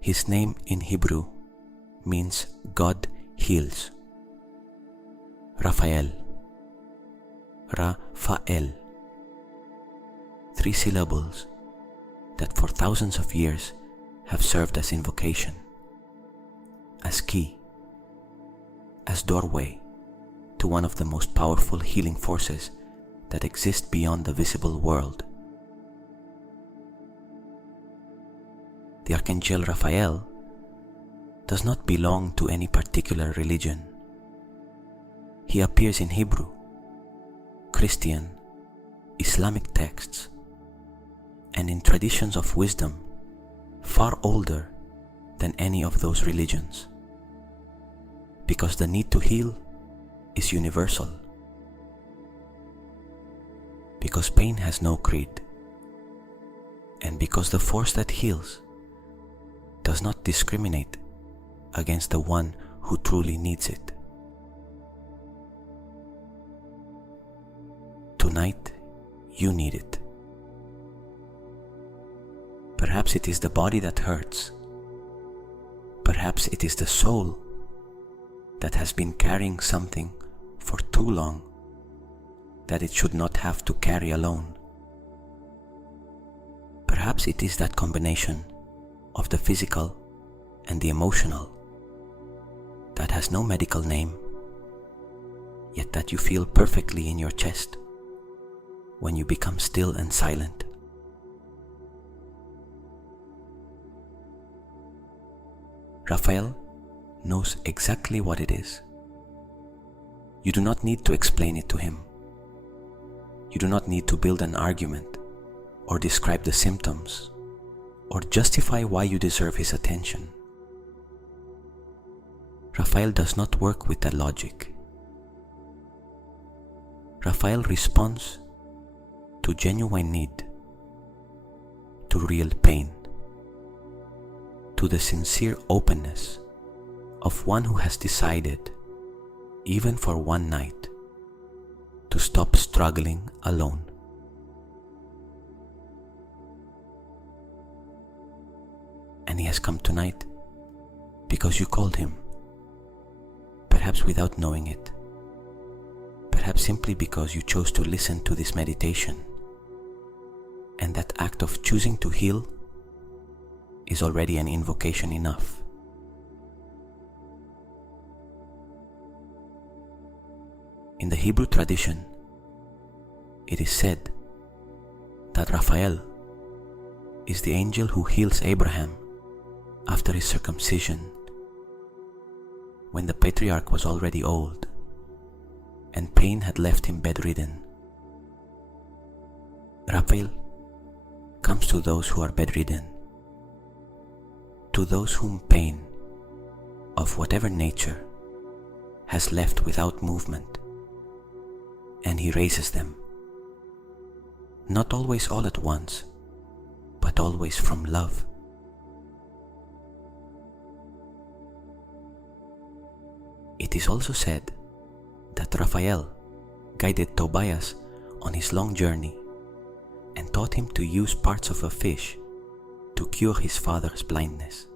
His name in Hebrew means God heals. Raphael. Raphael. 3 syllables that for thousands of years have served as invocation, as key, as doorway to one of the most powerful healing forces that exist beyond the visible world. The Archangel Raphael does not belong to any particular religion. He appears in Hebrew, Christian, Islamic texts, and in traditions of wisdom far older than any of those religions, because the need to heal is universal, because pain has no creed, and because the force that heals does not discriminate against the one who truly needs it. Tonight, you need it. Perhaps it is the body that hurts. Perhaps it is the soul that has been carrying something for too long that it should not have to carry alone. Perhaps it is that combination of the physical and the emotional that has no medical name, yet that you feel perfectly in your chest when you become still and silent. Raphael knows exactly what it is. You do not need to explain it to him. You do not need to build an argument or describe the symptoms or justify why you deserve his attention. Raphael does not work with the logic. Raphael responds to genuine need, to real pain, to the sincere openness of one who has decided, even for one night, to stop struggling alone. And he has come tonight because you called him, perhaps without knowing it, perhaps simply because you chose to listen to this meditation, and that act of choosing to heal is already an invocation enough. In the Hebrew tradition, it is said that Raphael is the angel who heals Abraham after his circumcision, when the patriarch was already old and pain had left him bedridden. Raphael comes to those who are bedridden, to those whom pain, of whatever nature, has left without movement, and he raises them, not always all at once, but always from love. It is also said that Raphael guided Tobias on his long journey and taught him to use parts of a fish to cure his father's blindness.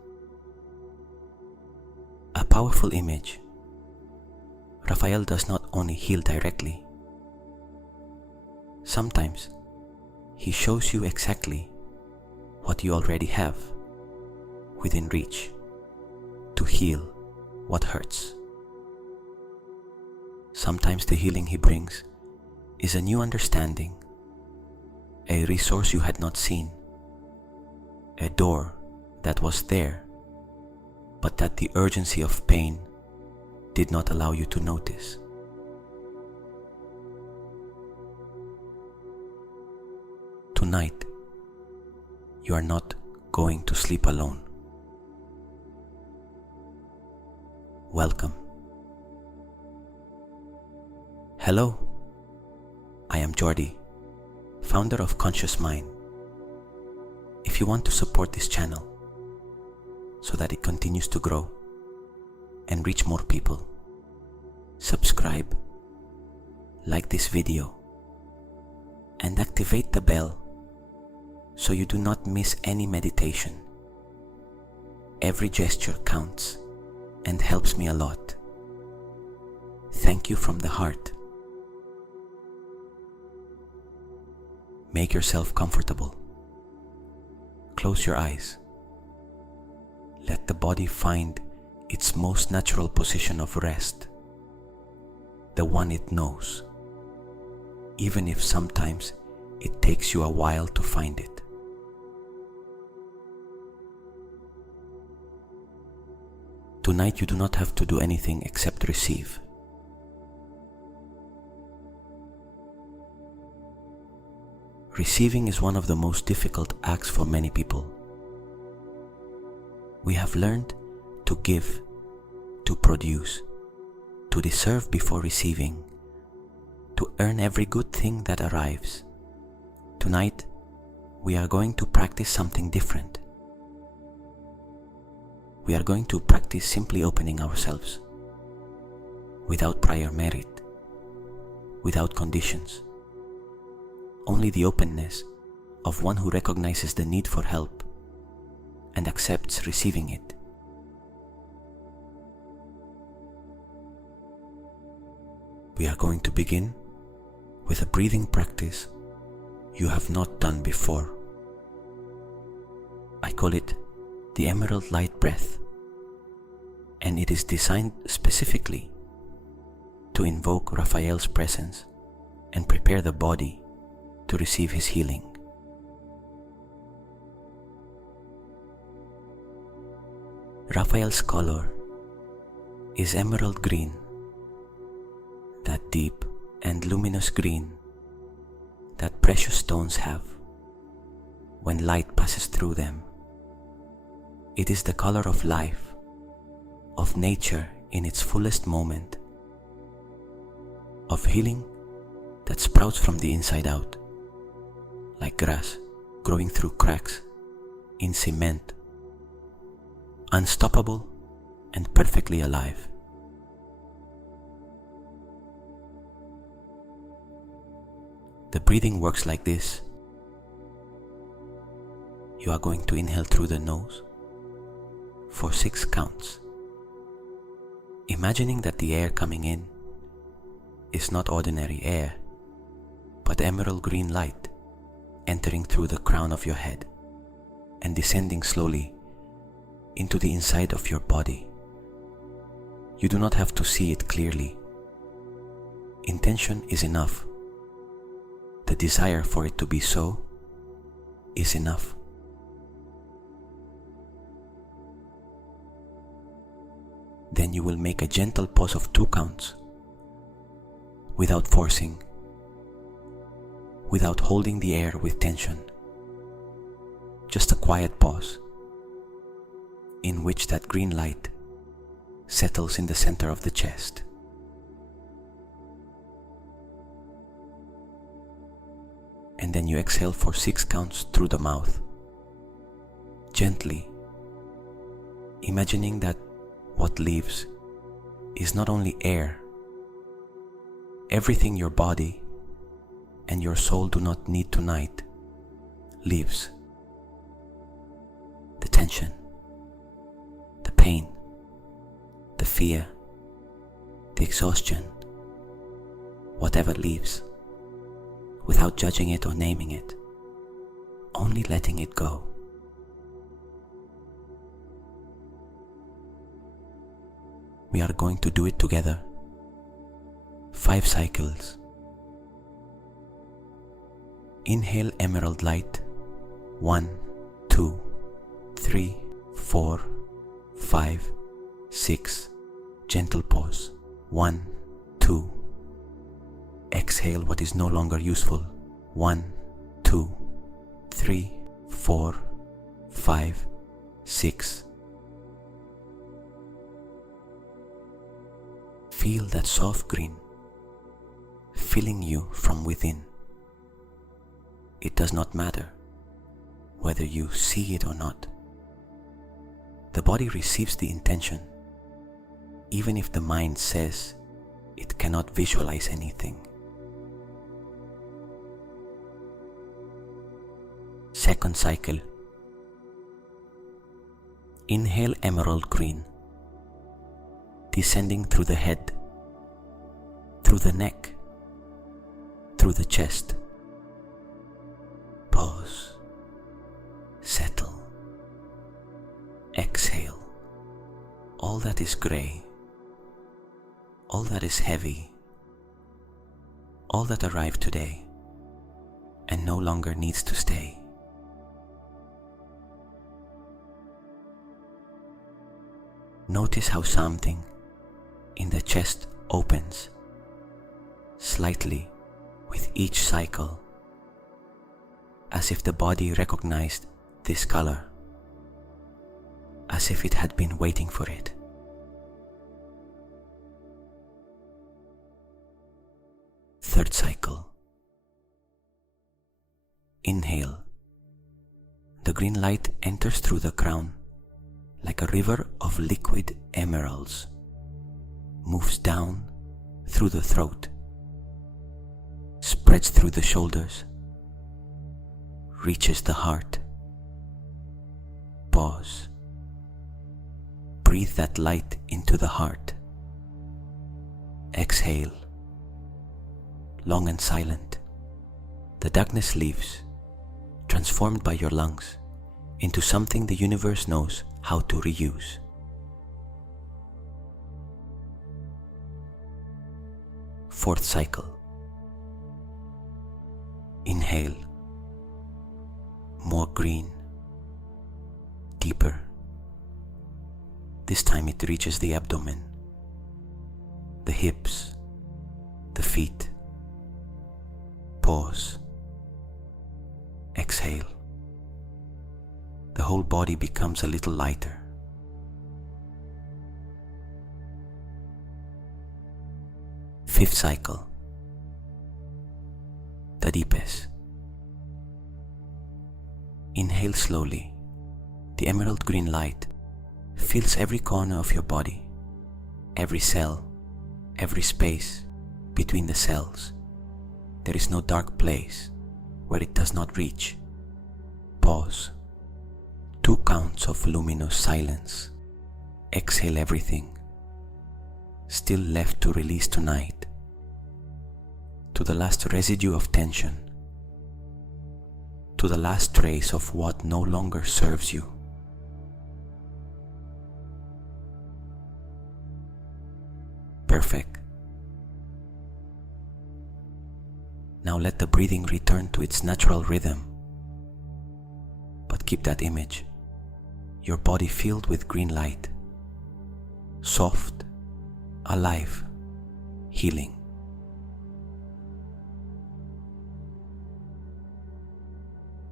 A powerful image. Raphael does not only heal directly. Sometimes he shows you exactly what you already have within reach to heal what hurts. Sometimes the healing he brings is a new understanding, a resource you had not seen, a door that was there, but that the urgency of pain did not allow you to notice. Tonight, you are not going to sleep alone. Welcome. Hello, I am Jordi, founder of Conscious Mind. If you want to support this channel so that it continues to grow and reach more people, subscribe, like this video, and activate the bell so you do not miss any meditation. Every gesture counts and helps me a lot. Thank you from the heart. Make yourself comfortable. Close your eyes. Let the body find its most natural position of rest, the one it knows, even if sometimes it takes you a while to find it. Tonight you do not have to do anything except receive. Receiving is one of the most difficult acts for many people. We have learned to give, to produce, to deserve before receiving, to earn every good thing that arrives. Tonight, we are going to practice something different. We are going to practice simply opening ourselves, without prior merit, without conditions. Only the openness of one who recognizes the need for help and accepts receiving it. We are going to begin with a breathing practice you have not done before. I call it the Emerald Light Breath, and it is designed specifically to invoke Raphael's presence and prepare the body to receive his healing. Raphael's color is emerald green, that deep and luminous green that precious stones have when light passes through them. It is the color of life, of nature in its fullest moment, of healing that sprouts from the inside out, like grass growing through cracks in cement, unstoppable and perfectly alive. The breathing works like this. You are going to inhale through the nose for 6 counts, imagining that the air coming in is not ordinary air, but emerald green light entering through the crown of your head and descending slowly into the inside of your body. You do not have to see it clearly. Intention is enough. The desire for it to be so is enough. Then you will make a gentle pause of 2 counts, without forcing, without holding the air with tension. Just a quiet pause in which that green light settles in the center of the chest. And then you exhale for 6 counts through the mouth, gently, imagining that what leaves is not only air. Everything your body and your soul do not need tonight leaves. The tension, the pain, the fear, the exhaustion, whatever leaves, without judging it or naming it, only letting it go. We are going to do it together. 5 cycles. Inhale emerald light. 1, 2, 3, 4, 5, 6. Gentle pause. 1, 2. Exhale what is no longer useful. 1, 2, 3, 4, 5, 6. Feel that soft green filling you from within. It does not matter whether you see it or not. The body receives the intention, even if the mind says it cannot visualize anything. Second cycle. Inhale emerald green, descending through the head, through the neck, through the chest. Pause. Settle. Exhale. All that is grey, all that is heavy, all that arrived today and no longer needs to stay. Notice how something in the chest opens slightly with each cycle, as if the body recognized this color, as if it had been waiting for it. Third cycle. Inhale. The green light enters through the crown like a river of liquid emeralds, moves down through the throat, spreads through the shoulders, reaches the heart. Pause. Breathe that light into the heart. Exhale. Long and silent, the darkness leaves, transformed by your lungs into something the universe knows how to reuse. Fourth cycle. Inhale. More green, deeper. This time it reaches the abdomen, the hips, the feet. Pause. Exhale. The whole body becomes a little lighter. Fifth cycle. The deepest. Inhale slowly. The emerald green light fills every corner of your body, every cell, every space between the cells. There is no dark place where it does not reach. Pause. 2 counts of luminous silence. Exhale everything still left to release tonight, to the last residue of tension, to the last trace of what no longer serves you. Perfect. Now let the breathing return to its natural rhythm. But keep that image. Your body filled with green light. Soft, alive, healing.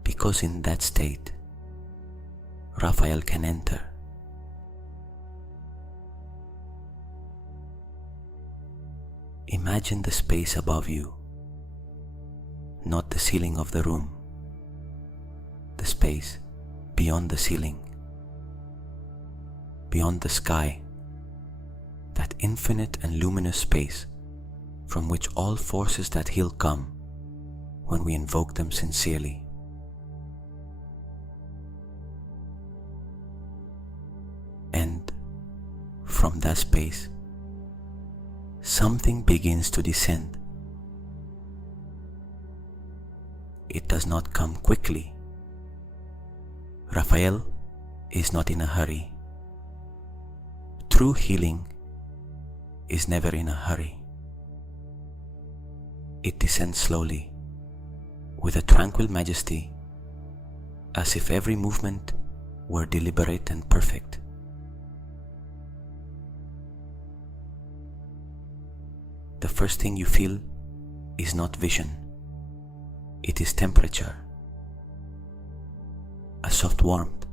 Because in that state, Raphael can enter. Imagine the space above you, not the ceiling of the room, the space beyond the ceiling, beyond the sky, that infinite and luminous space from which all forces that heal come when we invoke them sincerely. And from that space, something begins to descend. It does not come quickly. Raphael is not in a hurry. True healing is never in a hurry. It descends slowly, with a tranquil majesty, as if every movement were deliberate and perfect. The first thing you feel is not vision, it is temperature. A soft warmth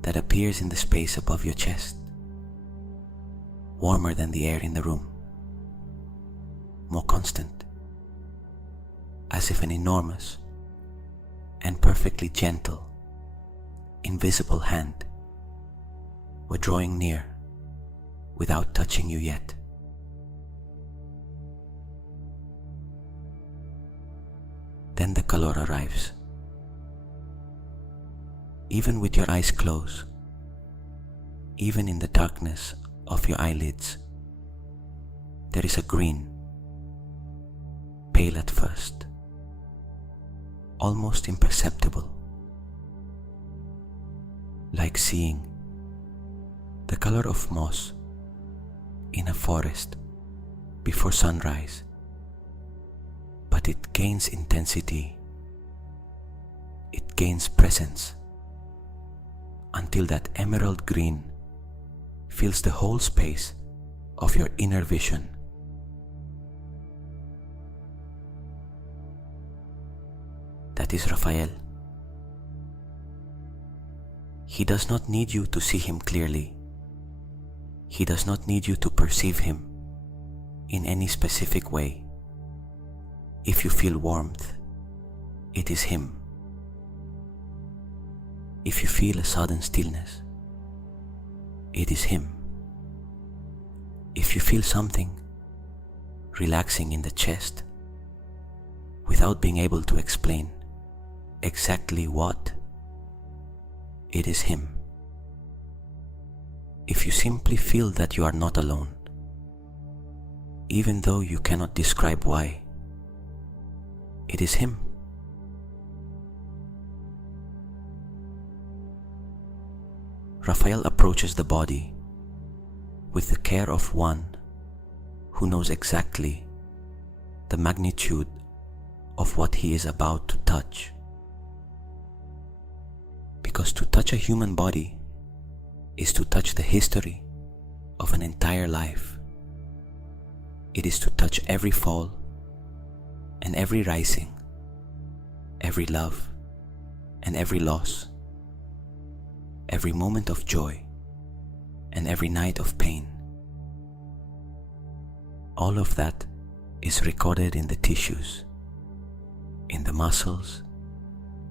that appears in the space above your chest, warmer than the air in the room, more constant, as if an enormous and perfectly gentle, invisible hand were drawing near without touching you yet. Then the color arrives. Even with your eyes closed, even in the darkness of your eyelids, there is a green, pale at first, almost imperceptible, like seeing the color of moss in a forest before sunrise, but it gains intensity, it gains presence, until that emerald green fills the whole space of your inner vision. That is Raphael. He does not need you to see him clearly. He does not need you to perceive him in any specific way. If you feel warmth, it is him. If you feel a sudden stillness, it is him. If you feel something relaxing in the chest without being able to explain exactly what, it is him. If you simply feel that you are not alone, even though you cannot describe why, it is him. Raphael approaches the body with the care of one who knows exactly the magnitude of what he is about to touch. Because to touch a human body is to touch the history of an entire life. It is to touch every fall and every rising, every love and every loss, every moment of joy and every night of pain. All of that is recorded in the tissues, in the muscles,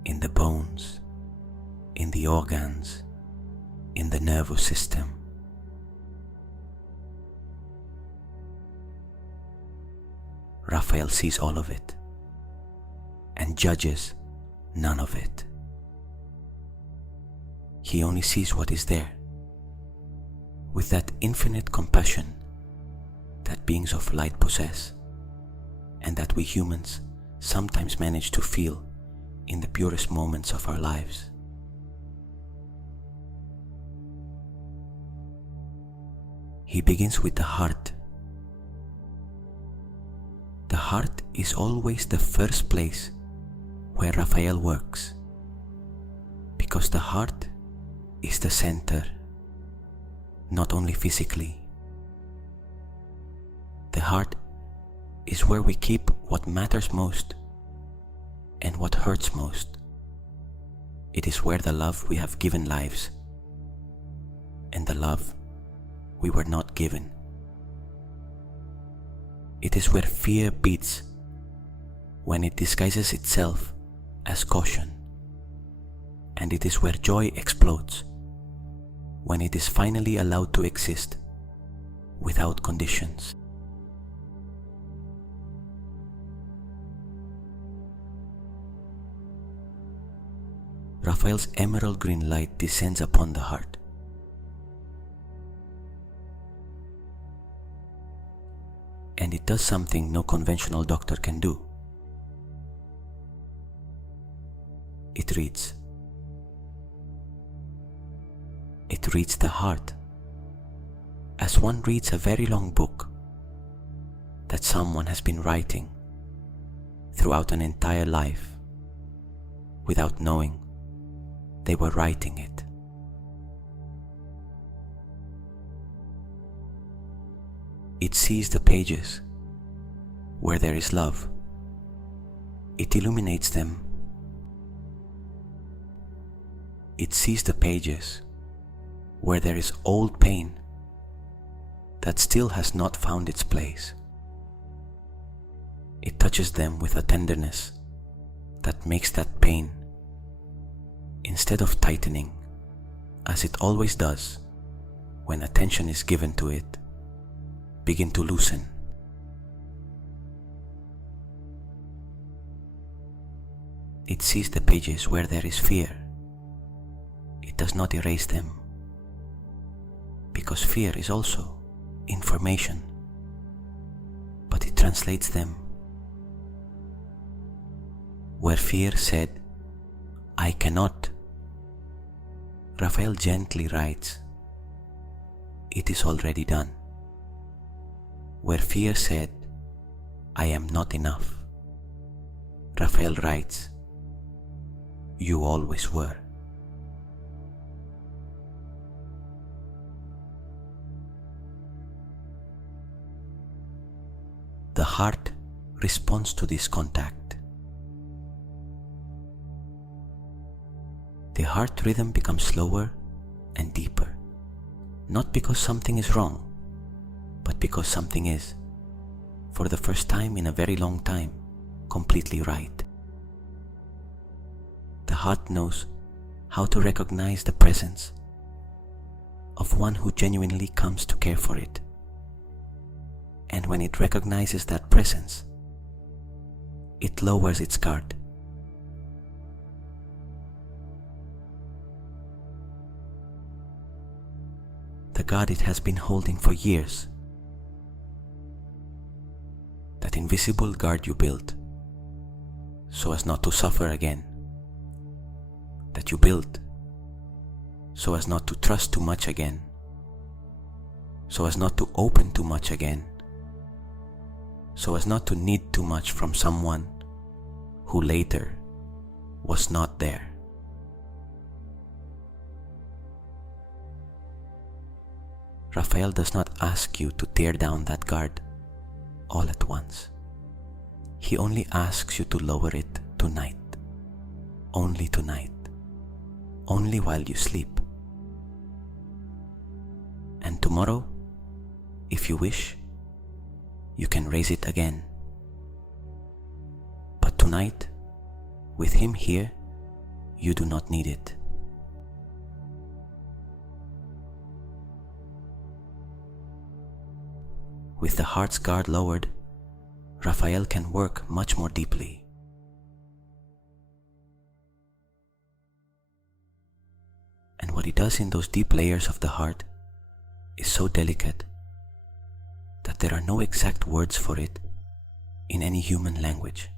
in the bones, in the organs, in the nervous system. Raphael sees all of it and judges none of it. He only sees what is there, with that infinite compassion that beings of light possess, and that we humans sometimes manage to feel in the purest moments of our lives. He begins with the heart. The heart is always the first place where Raphael works, because the heart is the center, not only physically. The heart is where we keep what matters most and what hurts most. It is where the love we have given lives and the love we were not given. It is where fear beats when it disguises itself as caution, and it is where joy explodes when it is finally allowed to exist without conditions. Raphael's emerald green light descends upon the heart. And it does something no conventional doctor can do. It reads. It reads the heart, as one reads a very long book that someone has been writing throughout an entire life without knowing they were writing it. It sees the pages where there is love. It illuminates them. It sees the pages where there is old pain that still has not found its place. It touches them with a tenderness that makes that pain, instead of tightening, as it always does when attention is given to it, begin to loosen. It sees the pages where there is fear. It does not erase them. because fear is also information, but it translates them. Where fear said, "I cannot," Raphael gently writes, "It is already done." Where fear said, "I am not enough," Raphael writes, "You always were." The heart responds to this contact. The heart rhythm becomes slower and deeper, not because something is wrong, but because something is, for the first time in a very long time, completely right. The heart knows how to recognize the presence of one who genuinely comes to care for it. And when it recognizes that presence, it lowers its guard. The guard it has been holding for years. That invisible guard you built so as not to suffer again. That you built so as not to trust too much again. So as not to open too much again. So as not to need too much from someone who later was not there. Raphael does not ask you to tear down that guard all at once. He only asks you to lower it tonight. Only tonight. Only while you sleep. And tomorrow, if you wish, you can raise it again. But tonight, with him here, you do not need it. With the heart's guard lowered, Raphael can work much more deeply. And what he does in those deep layers of the heart is so delicate that there are no exact words for it in any human language.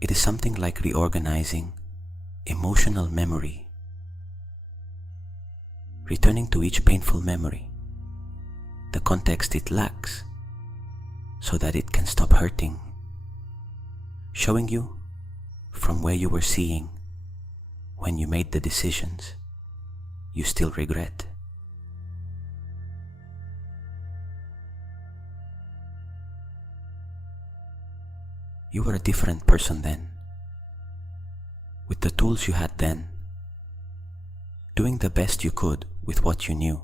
It is something like reorganizing emotional memory, returning to each painful memory the context it lacks so that it can stop hurting, showing you from where you were seeing when you made the decisions you still regret. You were a different person then, with the tools you had then, doing the best you could with what you knew.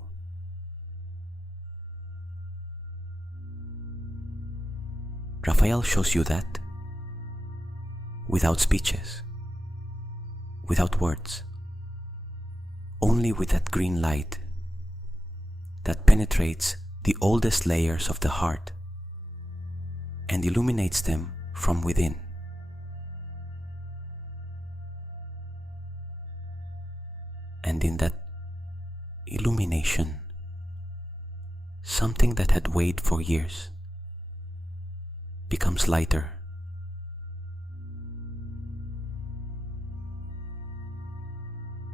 Raphael shows you that without speeches, without words, only with that green light that penetrates the oldest layers of the heart and illuminates them from within. And in that illumination, something that had weighed for years becomes lighter.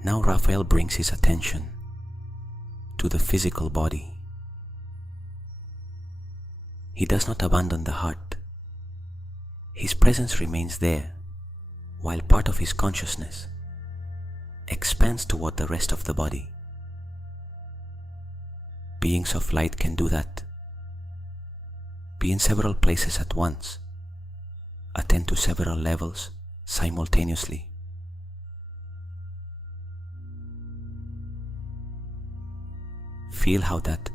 Now Raphael brings his attention to the physical body. He does not abandon the heart. His presence remains there, while part of his consciousness expands toward the rest of the body. Beings of light can do that. Be in several places at once, attend to several levels simultaneously. Feel how that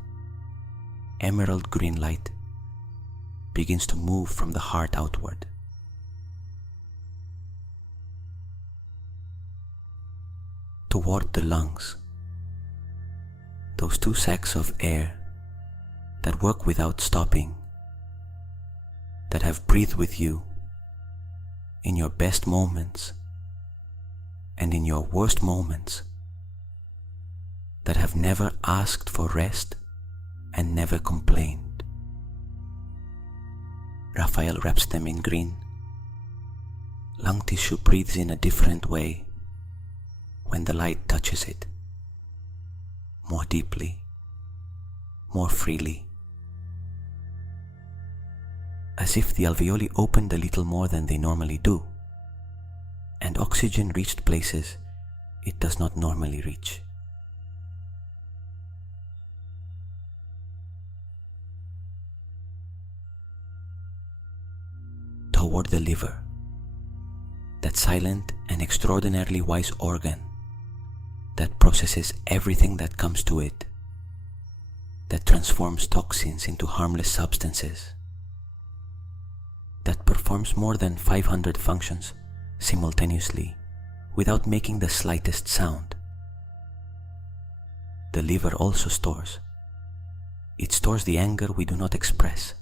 emerald green light begins to move from the heart outward. Toward the lungs, those two sacs of air that work without stopping, that have breathed with you in your best moments and in your worst moments, that have never asked for rest and never complained. Raphael wraps them in green. Lung tissue breathes in a different way when the light touches it, more deeply, more freely, as if the alveoli opened a little more than they normally do, and oxygen reached places it does not normally reach. Toward the liver, that silent and extraordinarily wise organ that processes everything that comes to it, that transforms toxins into harmless substances, that performs more than 500 functions simultaneously without making the slightest sound. The liver also stores. It stores the anger we do not express.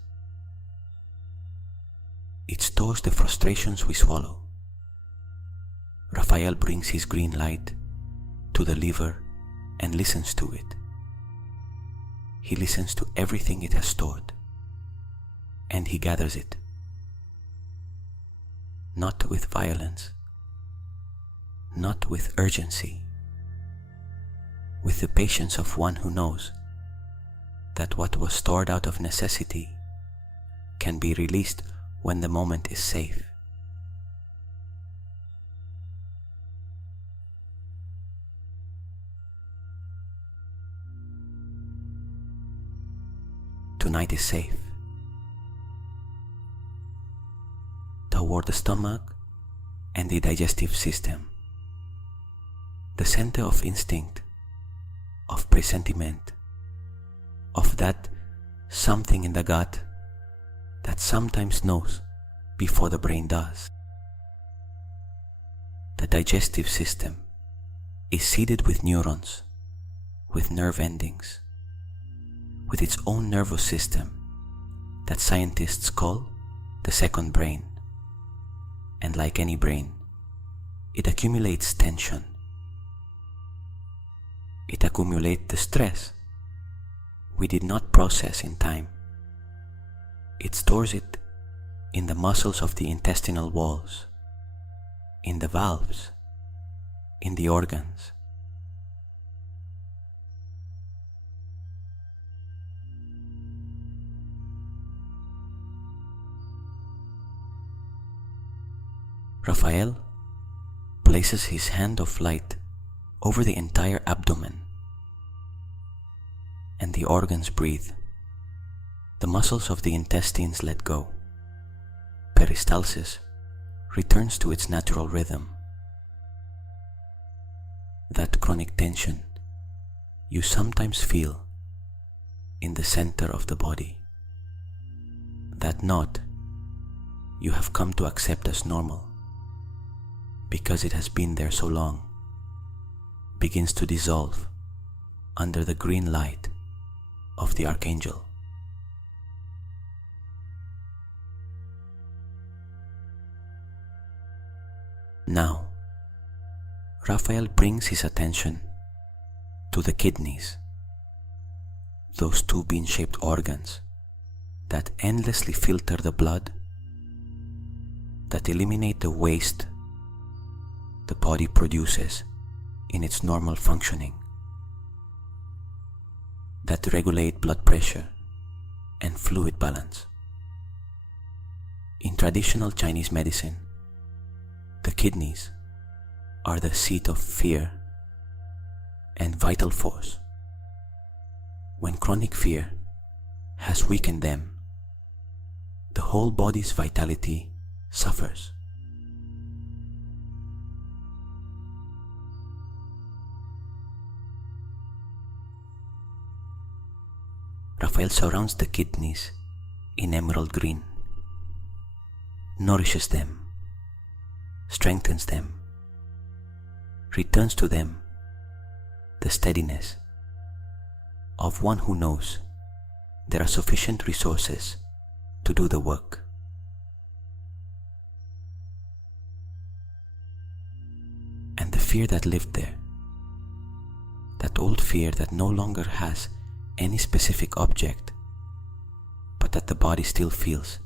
It stores the frustrations we swallow. Raphael brings his green light to the liver and listens to it. He listens to everything it has stored, and he gathers it. Not with violence, not with urgency, with the patience of one who knows that what was stored out of necessity can be released when the moment is safe. Tonight is safe. Toward the stomach and the digestive system, the center of instinct, of presentiment, of that something in the gut that sometimes knows before the brain does. The digestive system is seeded with neurons, with nerve endings, with its own nervous system that scientists call the second brain. And like any brain, it accumulates tension. It accumulates the stress we did not process in time. It stores it in the muscles of the intestinal walls, in the valves, in the organs. Raphael places his hand of light over the entire abdomen, and the organs breathe. The muscles of the intestines let go. Peristalsis returns to its natural rhythm. That chronic tension you sometimes feel in the center of the body, that knot you have come to accept as normal because it has been there so long, begins to dissolve under the green light of the Archangel. Now, Raphael brings his attention to the kidneys, those two bean-shaped organs that endlessly filter the blood, that eliminate the waste the body produces in its normal functioning, that regulate blood pressure and fluid balance. In traditional Chinese medicine, the kidneys are the seat of fear and vital force. When chronic fear has weakened them, the whole body's vitality suffers. Raphael surrounds the kidneys in emerald green, nourishes them, strengthens them, returns to them the steadiness of one who knows there are sufficient resources to do the work. And the fear that lived there, that that old fear that no longer has any specific object, but that the body still feels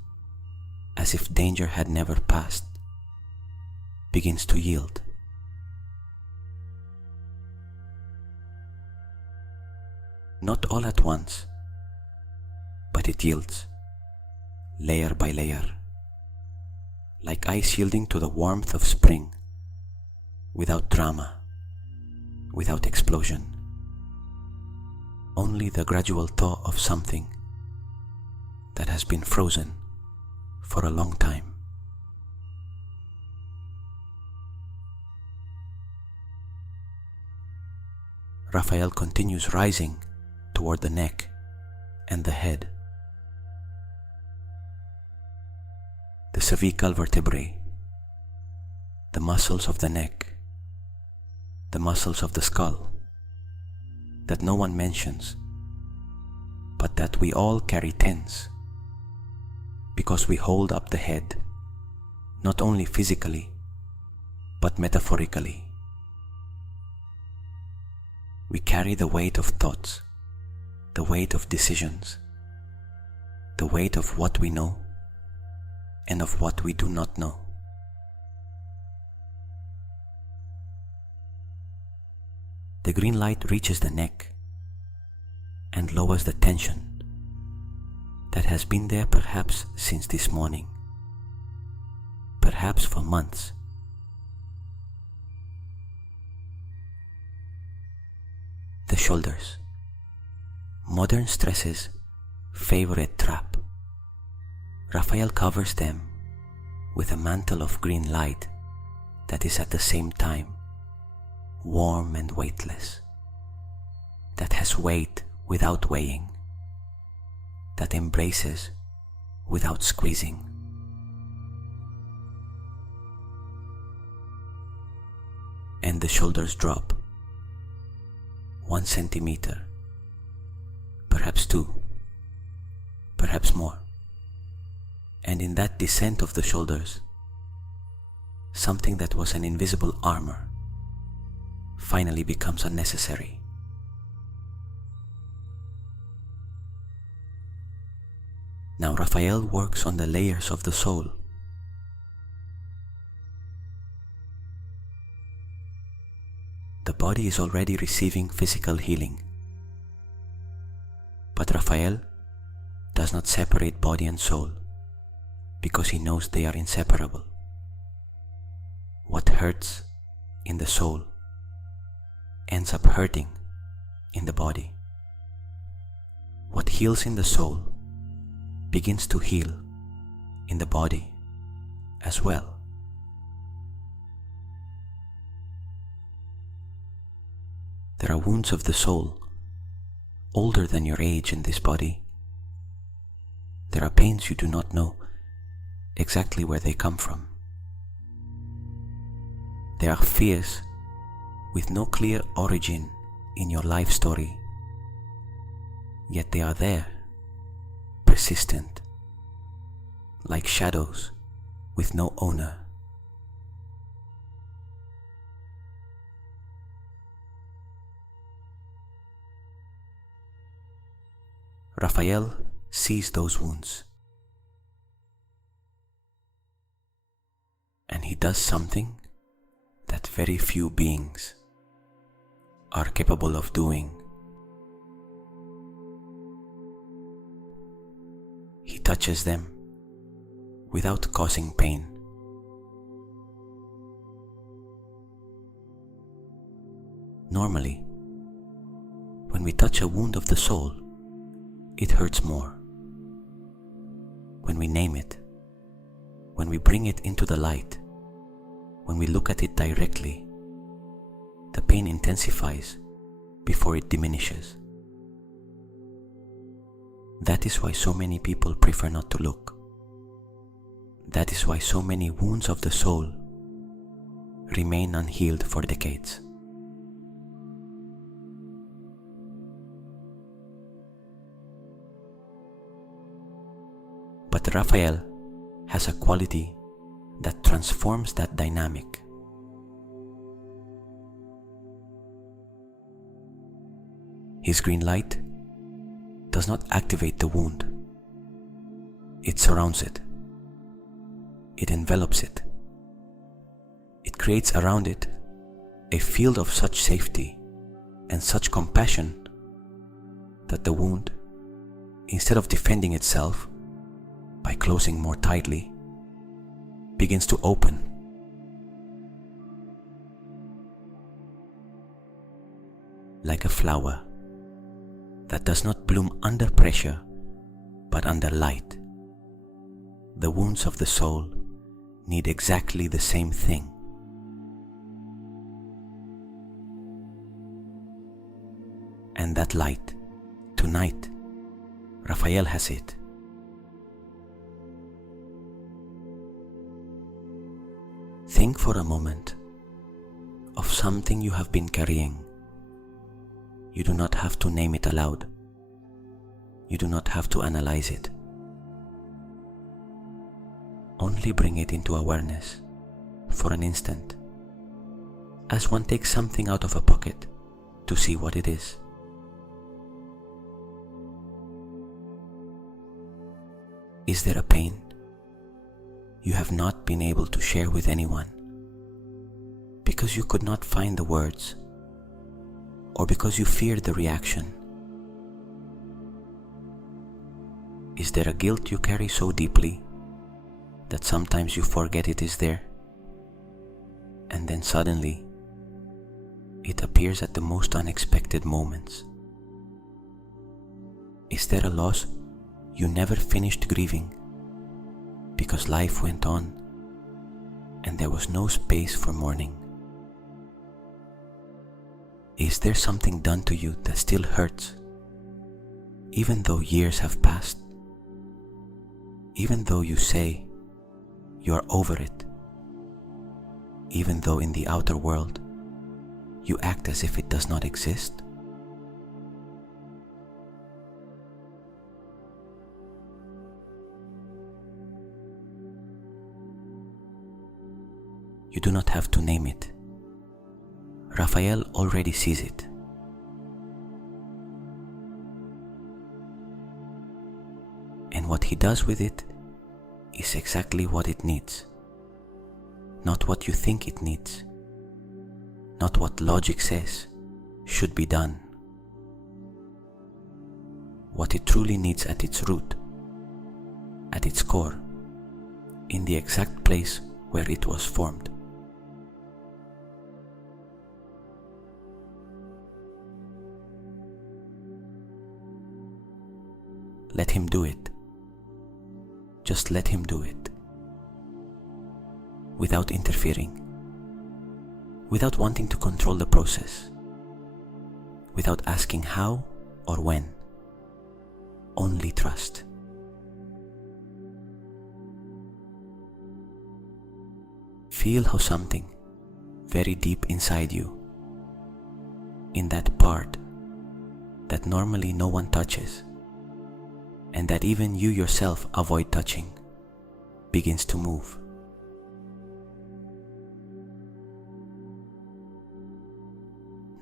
as if danger had never passed, begins to yield. Not all at once, but it yields, layer by layer, like ice yielding to the warmth of spring, without drama, without explosion. Only the gradual thaw of something that has been frozen for a long time. Raphael continues rising toward the neck and the head. The cervical vertebrae, the muscles of the neck, the muscles of the skull, that no one mentions, but that we all carry tense, because we hold up the head, not only physically, but metaphorically. We carry the weight of thoughts, the weight of decisions, the weight of what we know and of what we do not know. The green light reaches the neck and lowers the tension that has been there perhaps since this morning, perhaps for months. The shoulders, modern stress's favorite trap. Raphael covers them with a mantle of green light that is at the same time warm and weightless, that has weight without weighing, that embraces without squeezing. And the shoulders drop 1 centimeter, perhaps 2, perhaps more. And in that descent of the shoulders, something that was an invisible armor finally becomes unnecessary. Now Raphael works on the layers of the soul. The body is already receiving physical healing, but Raphael does not separate body and soul because he knows they are inseparable. What hurts in the soul ends up hurting in the body. What heals in the soul begins to heal in the body as well. There are wounds of the soul older than your age in this body. There are pains you do not know exactly where they come from. There are fears with no clear origin in your life story, yet they are there, persistent, like shadows with no owner. Raphael sees those wounds, and he does something that very few beings are capable of doing. He touches them without causing pain. Normally, when we touch a wound of the soul, it hurts more. When we name it, when we bring it into the light, when we look at it directly, the pain intensifies before it diminishes. That is why so many people prefer not to look. That is why so many wounds of the soul remain unhealed for decades. But Raphael has a quality that transforms that dynamic. His green light does not activate the wound. It surrounds it. It envelops it. It creates around it a field of such safety and such compassion that the wound, instead of defending itself by closing more tightly, begins to open. Like a flower that does not bloom under pressure but under light, the wounds of the soul need exactly the same thing. And that light, tonight, Raphael has it. Think for a moment of something you have been carrying. You do not have to name it aloud. You do not have to analyze it. Only bring it into awareness for an instant, as one takes something out of a pocket to see what it is. Is there a pain you have not been able to share with anyone because you could not find the words, or because you feared the reaction? Is there a guilt you carry so deeply that sometimes you forget it is there, and then suddenly it appears at the most unexpected moments? Is there a loss you never finished grieving because life went on and there was no space for mourning? Is there something done to you that still hurts, even though years have passed? Even though you say you are over it, even though in the outer world you act as if it does not exist? You do not have to name it. Raphael already sees it. And what he does with it is exactly what it needs. Not what you think it needs. Not what logic says should be done. What it truly needs at its root, at its core, in the exact place where it was formed. Let him do it. Just let him do it. Without interfering. Without wanting to control the process. Without asking how or when. Only trust. Feel how something very deep inside you, in that part that normally no one touches, and that even you yourself avoid touching, begins to move.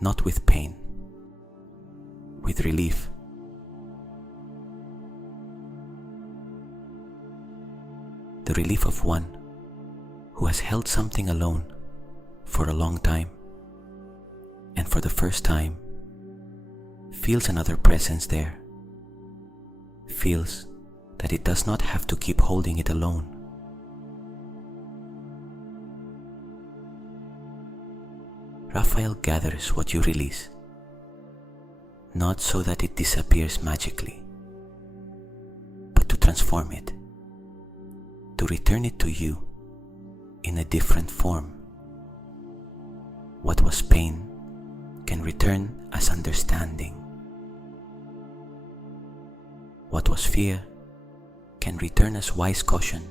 Not with pain, with relief. The relief of one who has held something alone for a long time, and for the first time feels another presence there. Feels that it does not have to keep holding it alone. Raphael gathers what you release, not so that it disappears magically, but to transform it, to return it to you in a different form. What was pain can return as understanding. What was fear can return as wise caution.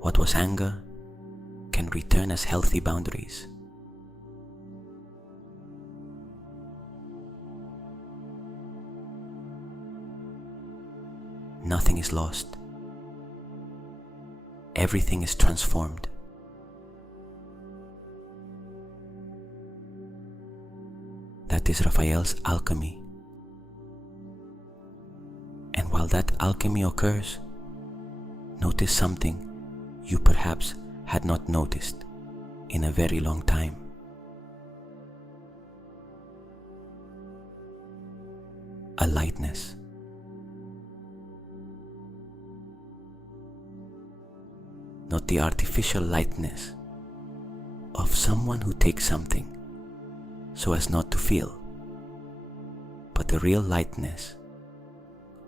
What was anger can return as healthy boundaries. Nothing is lost. Everything is transformed. that is Raphael's alchemy. And while that alchemy occurs, notice something you perhaps had not noticed in a very long time. A lightness. Not the artificial lightness of someone who takes something so as not to feel, but the real lightness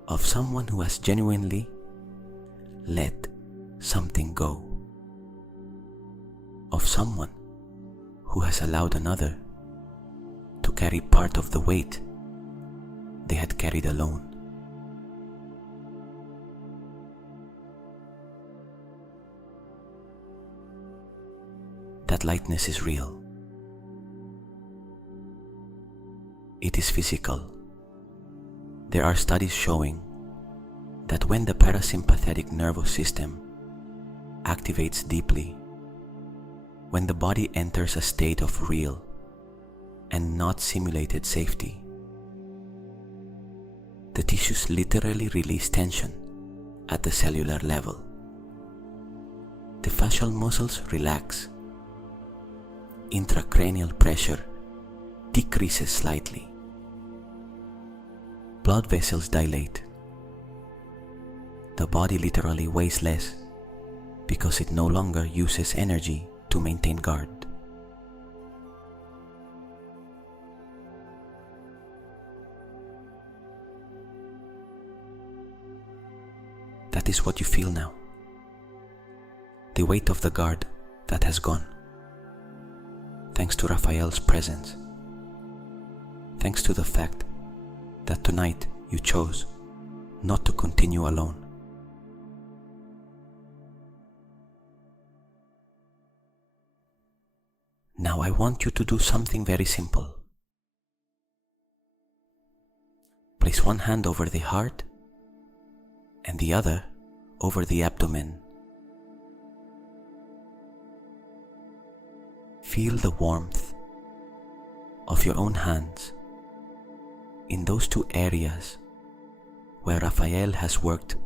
of someone who has genuinely let something go, of someone who has allowed another to carry part of the weight they had carried alone. That lightness is real. It is physical. There are studies showing that when the parasympathetic nervous system activates deeply, when the body enters a state of real and not simulated safety, the tissues literally release tension at the cellular level. The facial muscles relax. Intracranial pressure decreases slightly. Blood vessels dilate. The body literally weighs less because it no longer uses energy to maintain guard. That is what you feel now. The weight of the guard that has gone. Thanks to Raphael's presence. Thanks to the fact that tonight you chose not to continue alone. Now I want you to do something very simple. Place one hand over the heart and the other over the abdomen. Feel the warmth of your own hands in those two areas where Raphael has worked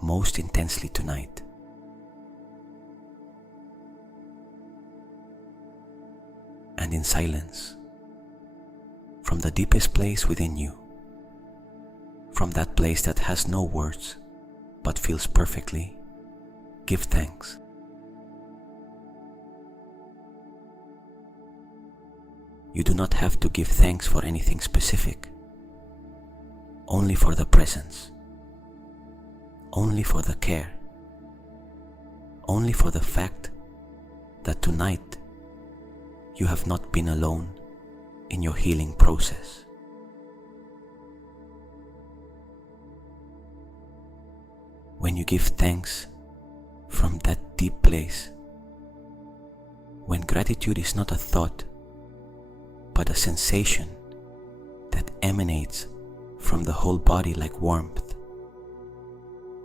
most intensely tonight. And in silence, from the deepest place within you, from that place that has no words but feels perfectly, give thanks. You do not have to give thanks for anything specific, only for the presence, only for the care, only for the fact that tonight you have not been alone in your healing process. When you give thanks from that deep place, when gratitude is not a thought, but a sensation that emanates from the whole body like warmth,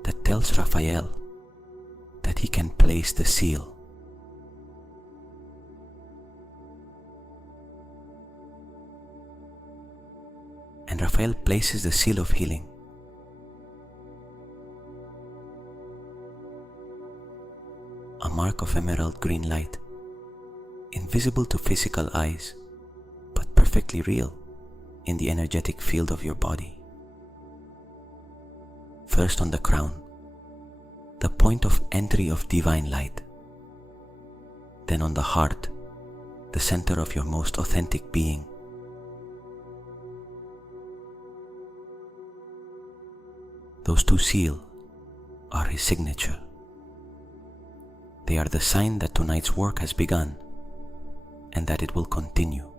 that tells Raphael that he can place the seal. And Raphael places the seal of healing. A mark of emerald green light, invisible to physical eyes, but perfectly real in the energetic field of your body. First on the crown, the point of entry of divine light. Then on the heart, the center of your most authentic being. Those two seals are his signature. They are the sign that tonight's work has begun and that it will continue.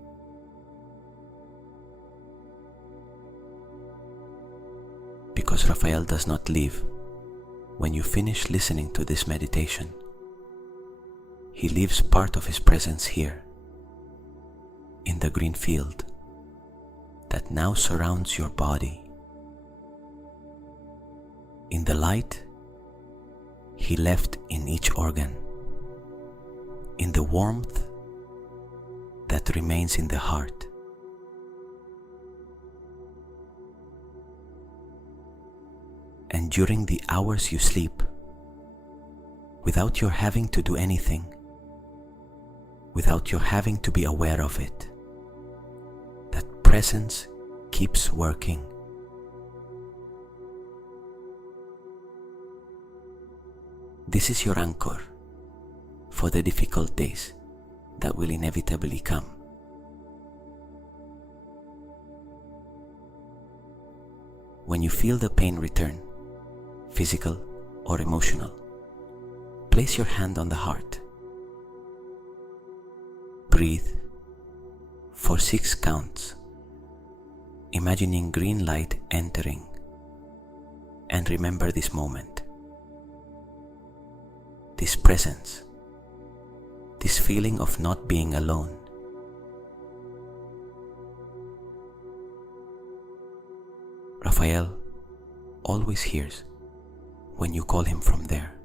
Because Raphael does not leave when you finish listening to this meditation. He leaves part of his presence here, in the green field that now surrounds your body. In the light he left in each organ, in the warmth that remains in the heart, and during the hours you sleep, without your having to do anything, without your having to be aware of it. That presence keeps working. This is your anchor for the difficult days that will inevitably come. When you feel the pain return, physical or emotional, place your hand on the heart. Breathe for 6 counts, imagining green light entering, and remember this moment, this presence, this feeling of not being alone. Raphael always hears when you call him from there,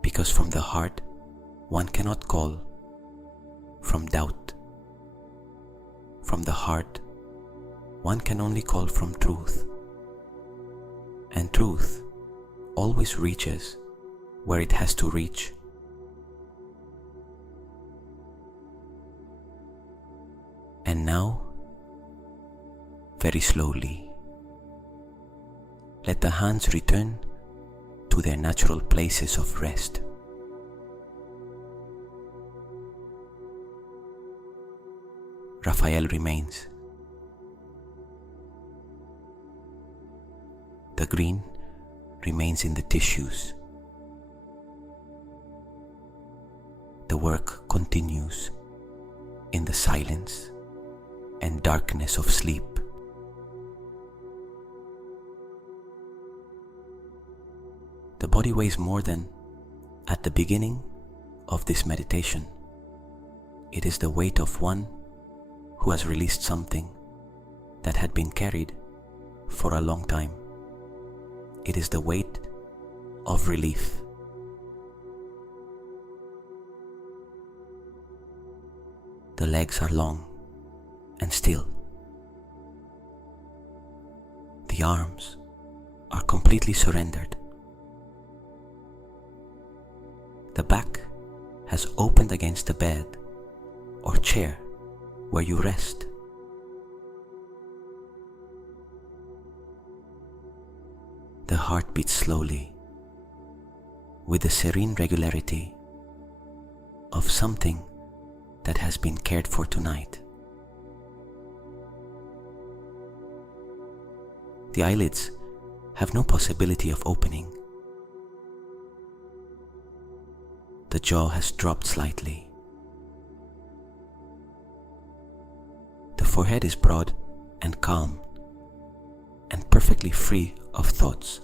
because from the heart one cannot call from doubt. From the heart one can only call from truth, and truth always reaches where it has to reach. And now, very slowly, let the hands return to their natural places of rest. Raphael remains. The green remains in the tissues. The work continues in the silence and darkness of sleep. The body weighs more than at the beginning of this meditation. It is the weight of one who has released something that had been carried for a long time. It is the weight of relief. The legs are long and still. The arms are completely surrendered. The back has opened against the bed or chair where you rest. The heart beats slowly with the serene regularity of something that has been cared for tonight. The eyelids have no possibility of opening. The jaw has dropped slightly. The forehead is broad and calm and perfectly free of thoughts.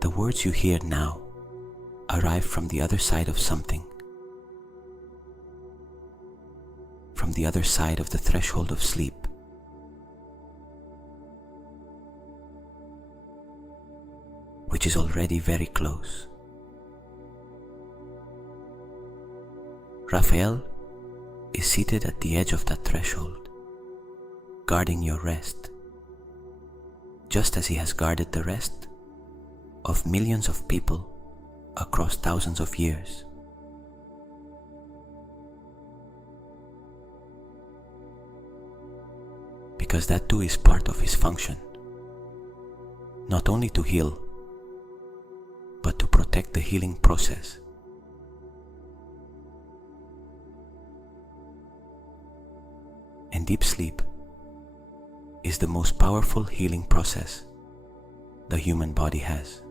The words you hear now arrive from the other side of something, from the other side of the threshold of sleep. Which is already very close. Raphael is seated at the edge of that threshold, guarding your rest, just as he has guarded the rest of millions of people across thousands of years. Because that too is part of his function, not only to heal, but to protect the healing process. And deep sleep is the most powerful healing process the human body has.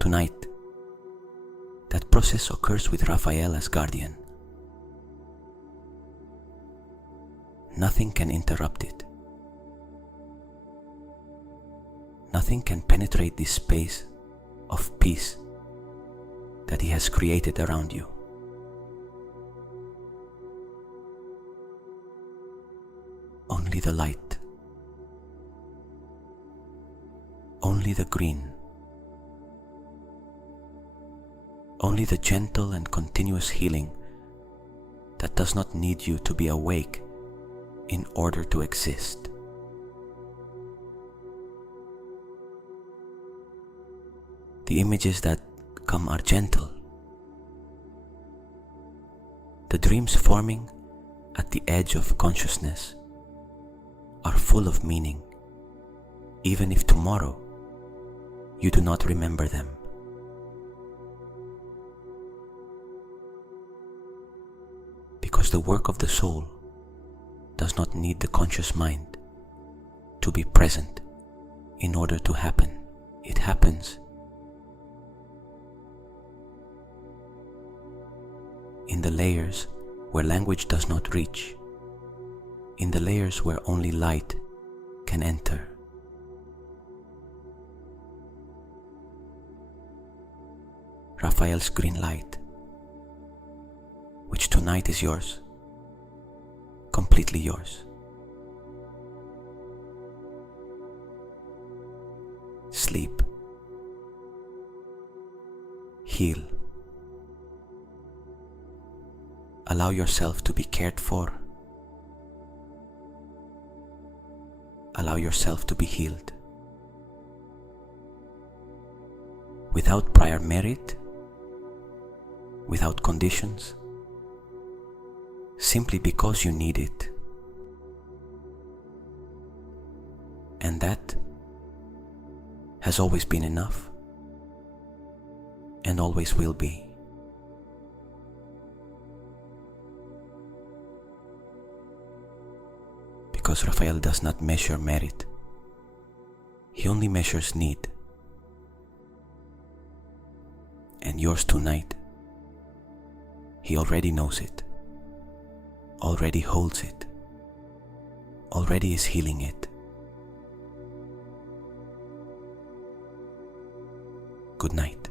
Tonight, that process occurs with Raphael as guardian. Nothing can interrupt it. Nothing can penetrate this space of peace that he has created around you. Only the light, only the green, only the gentle and continuous healing that does not need you to be awake in order to exist. The images that come are gentle. The dreams forming at the edge of consciousness are full of meaning, even if tomorrow you do not remember them. Because the work of the soul does not need the conscious mind to be present in order to happen. It happens in the layers where language does not reach, in the layers where only light can enter. Raphael's green light, which tonight is yours, completely yours. Sleep. Heal. Allow yourself to be cared for. Allow yourself to be healed. Without prior merit, without conditions, simply because you need it. And that has always been enough and always will be. Because Raphael does not measure merit, he only measures need. And yours tonight, he already knows it, already holds it, already is healing it. Good night.